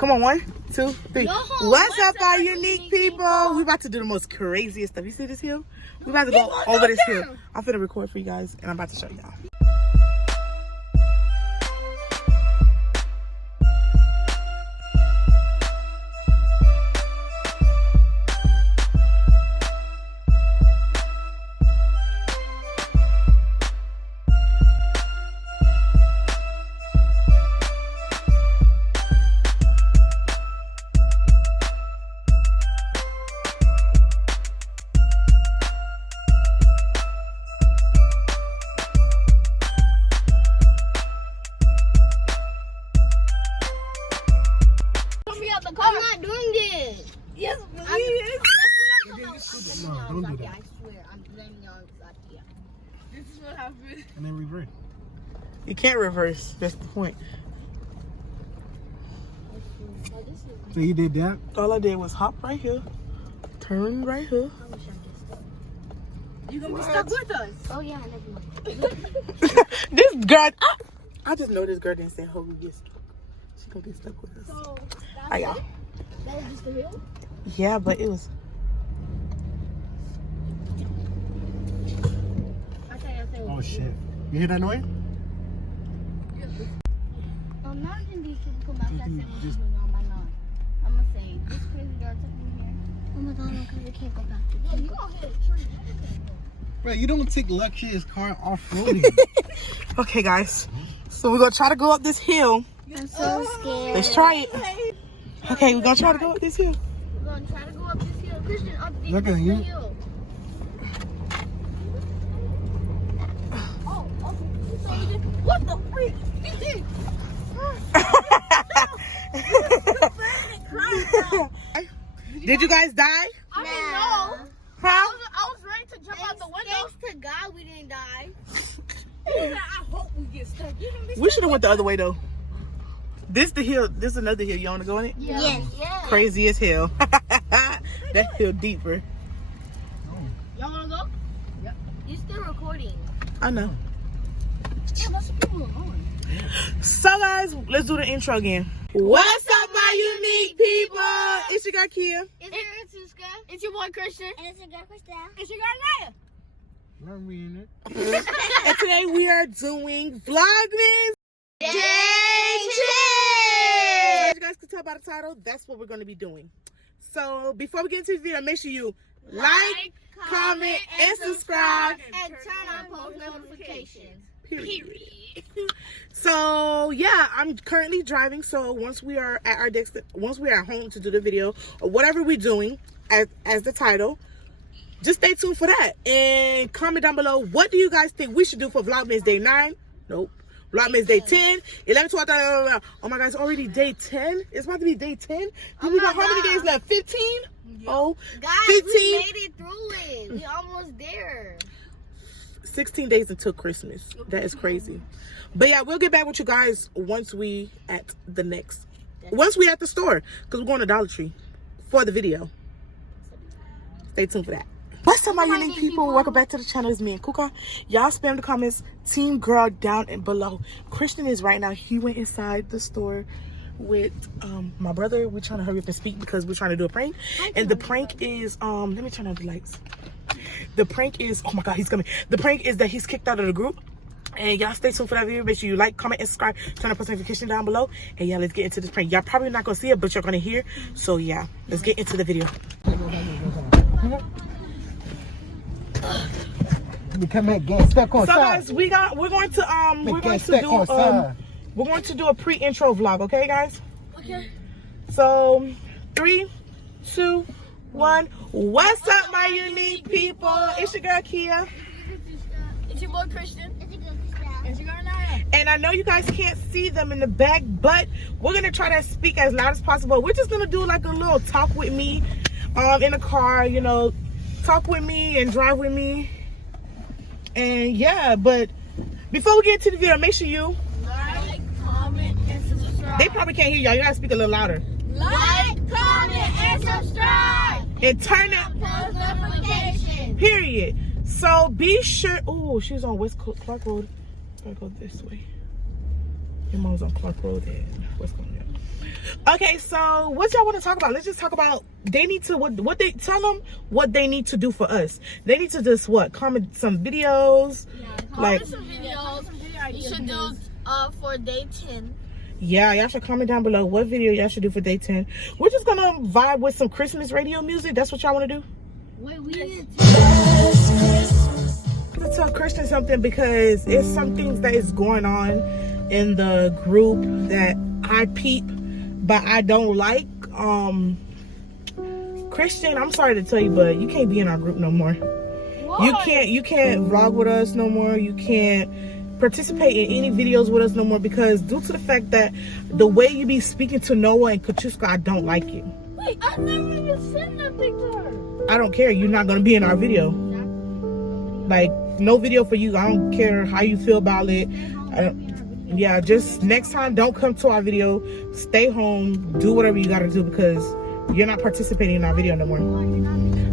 Come on, 1, 2, 3. What's up, our unique people? We about to do the most craziest stuff. You see this hill? We about to go over this hill. I'm finna record for you guys, and I'm about to show y'all. I'm not doing this. Yes, please. No, don't do that. I swear, I'm blaming y'all here. This is what happened. And then reverse. You can't reverse. That's the point. So you did that? All I did was hop right here, turn right here. I wish I could stop. You gonna be stuck with us? Oh yeah, never mind. This girl, I just know this girl didn't say hope we get stuck. She's gonna get stuck with us. So Hi, y'all. that was just the hill? Yeah, but it was. Oh shit. You hear that noise? Imagine these people come back and say what's going on my lawn. I'm gonna say, this crazy girl took me here. Oh my god, because we can't go back. Yeah, you gonna hit a tree. Bro, you don't take Lucky's car off-roading. Okay, guys. So we're gonna try to go up this hill. I'm so scared. Let's try it. Okay, we're gonna try to go up this hill. We're gonna try to go up this hill. Christian, up this Look at you. hill. Oh, okay. So we did. What the freak? Did you guys die? I didn't know. Huh? I was ready to jump out the window. Thanks to God, we didn't die. I hope we get stuck. We should have went the other way though. This the hill. This is another hill. You wanna go on it? Yeah. Yes. Yeah. Crazy as hell. That hill deeper. Y'all wanna go? Yep. You're still recording. I know. Yeah, that's what people are going. So guys, let's do the intro again. What's up, my unique people? It's your girl Kia. It's your boy Christian. And it's your girl Christian. It's your girl Naya. Not reading it. And today we are doing VLOGMAS Dayy. As you guys can tell by the title, that's what we're going to be doing. So before we get into the video, make sure you like, comment, and subscribe. And turn on post notifications. Period. So yeah, I'm currently driving. So once we are at our desk, once we are home to do the video or whatever we're doing, as the title, just stay tuned for that and comment down below. What do you guys think we should do for VLOGMAS Day 9? Nope. VLOGMAS Day 10, 11, 12, 13. Oh my God, it's already day 10. It's about to be day 10. We got how many days left? 15? Yep. Oh, guys, 15. we made it through it. We almost there. 16 days until Christmas. That is crazy. But yeah, we'll get back with you guys once we at the store, because we're going to Dollar Tree for the video. Stay tuned for that. What's up, my unique people? Welcome back to the channel. It's me and Kuka. Y'all spam the comments, team girl down and below. Christian is right now, he went inside the store with my brother. We're trying to hurry up and speak because we're trying to do a prank. And the prank is let me turn on the lights. The prank is, oh my God, he's coming. The prank is that he's kicked out of the group. And y'all stay tuned for that video. Make sure you like, comment, and subscribe. Turn on post notification down below. And yeah, let's get into this prank. Y'all probably not gonna see it, but you're gonna hear. So yeah, let's get into the video. Come back, get stuck on So guys, we're going to do a pre-intro vlog, okay guys? Okay. So 3, 2, 1. What's up, my unique people? It's your girl Kia. It's your boy Christian. It's your girl Naya. And I know you guys can't see them in the back, but we're gonna try to speak as loud as possible. We're just gonna do like a little talk with me in the car, you know, talk with me and drive with me. And yeah, but before we get into the video, make sure you like, comment, and subscribe. They probably can't hear y'all. You gotta speak a little louder. Like, comment, and subscribe. And turn up post notifications. Period. So be sure. Oh, she's on West Clark Road. Gotta go this way. Your mom's on Clark Road and West Clark. Okay, so what y'all want to talk about? Let's just talk about they need to what they tell them what they need to do for us. They need to just what comment some videos, like Some videos. You should do for day 10. yeah, y'all should comment down below what video y'all should do for day 10. We're just gonna vibe with some Christmas radio music. That's what y'all want to do. Wait, we didn't. To tell Christian something because it's some things that is going on in the group that I peep but I don't like. Christian, I'm sorry to tell you, but you can't be in our group no more. Why? You can't vlog with us no more. You can't participate in any videos with us no more because due to the fact that the way you be speaking to Noah and Kachuska, I don't like it. Wait, I never even said nothing to her. I don't care. You're not gonna be in our video. Like, no video for you. I don't care how you feel about it. Yeah, just next time, don't come to our video. Stay home. Do whatever you gotta do because you're not participating in our video no more.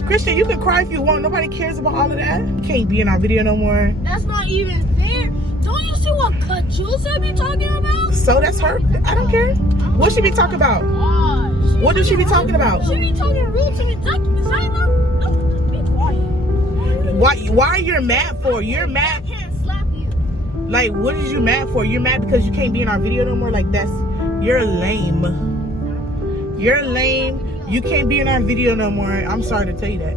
Christian, you can cry if you want. Nobody cares about all of that. You can't be in our video no more. That's not even fair. Don't you see what Kachusa be talking about? So that's her. I don't care. What she be talking about? What does she be talking about? She be talking rude to me. No, be quiet. Why you're mad for? You're mad. I can't slap you. Like, what is you mad for? You're mad because you can't be in our video no more? Like, you're lame. You're lame. You can't be in our video no more. I'm sorry to tell you that.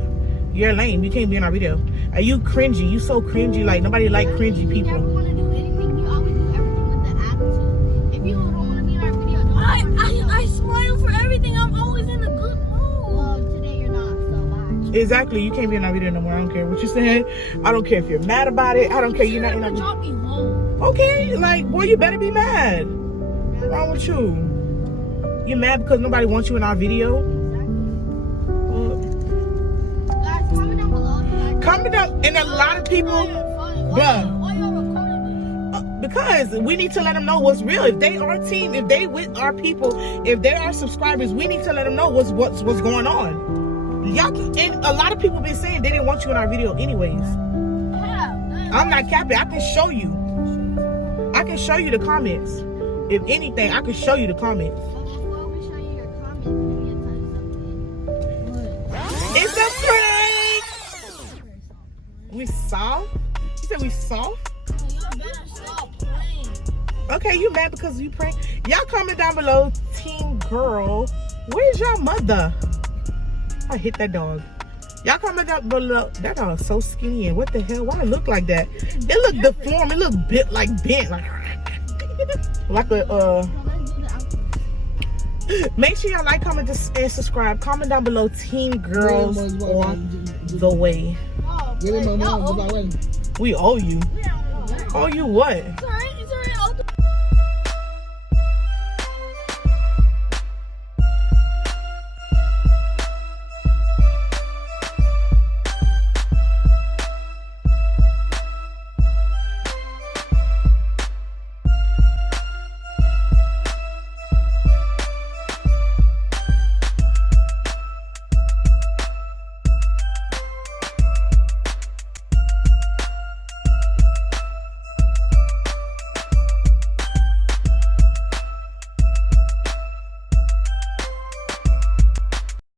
You're lame. You can't be in our video. Are you cringy? You so cringy. Like, nobody like cringy people. You never want to do anything. You always do everything with the attitude. If you don't want to be in our video, don't. I smile for everything. I'm always in a good mood. Well, today you're not, so bye. Exactly. You can't be in our video no more. I don't care what you're saying. I don't care if you're mad about it. I don't care. You're not in our video. Drop me home. Okay. Like, boy, you better be mad. What's wrong with you? You're mad because nobody wants you in our video? Guys, comment down below. Comment down. And a lot of people, bruh. Why y'all recording me? Because we need to let them know what's real. If they are team, if they with our people, if they are subscribers, we need to let them know what's going on. Y'all, and a lot of people been saying they didn't want you in our video anyways. I'm not capping. I can show you. I can show you the comments. If anything, I can show you the comments. Before we show you your comments, let me tell you something. It's a prank. We soft? You said we soft? Y'all better stop playing. Okay, you mad because you prank? Y'all comment down below, Team Girl. Where's your mother? I hit that dog. Y'all comment down below. That dog's so skinny and what the hell? Why it look like that? It look deformed. It look bent like a Make sure y'all like, comment, and subscribe. Comment down below, Team Girls on the way. Get in my mom. We owe you. Owe you what?